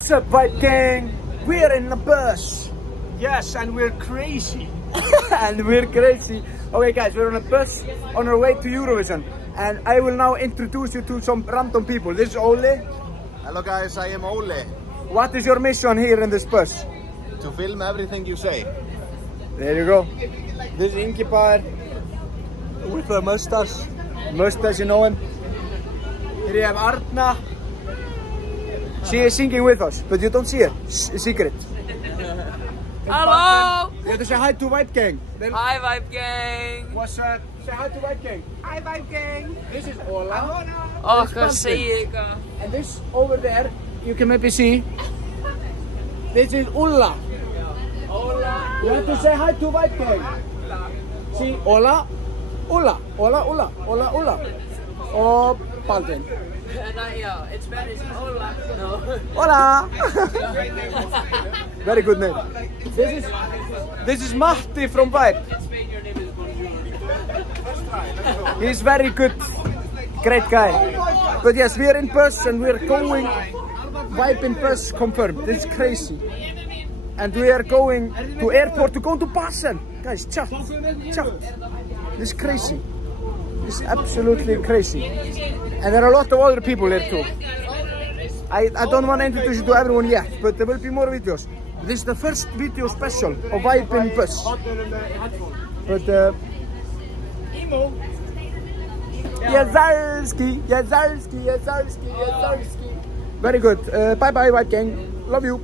What's up, Vibe Gang? We're in the bus. Yes, and we're crazy. And we're crazy. Okay guys, we're on a bus on our way to Eurovision. And I will now introduce you to some random people. This is Ole. Hello guys, I am Ole. What is your mission here in this bus? To film everything you say. There you go. This is Ingibær. With a mustache. Mustache, you know him. Here you have Arna. She is singing with us, but you don't see her. Secret. Hello! You have to say hi to Vibe Gang. Hi, Vibe Gang! What's up? Say hi to Vibe Gang. Hi, Vibe Gang! This is Ola. Oh, hvað segi ég það? And this over there, you can maybe see. This is Ulla. Hola! You have to say hi to Vibe Gang. See, Ola, Ulla, Ola, Ulla, Ola, Ulla. Oh, Baldwin. Yeah, it's Spanish. Hola! No. Hola! Very good name. This is Matti from Vibe. He's very good, great guy. But yes, we are in bus and we are going. Vibe in bus confirmed. This is crazy. And we are going to airport to go to Basel. Guys, chat. This is crazy. This is absolutely crazy. And there are a lot of other people here too. I don't want to introduce you to everyone yet, but there will be more videos. This is the first video special of Vibe in bus. But Yazarski. Very good. Bye bye, Vibe Gang. Love you.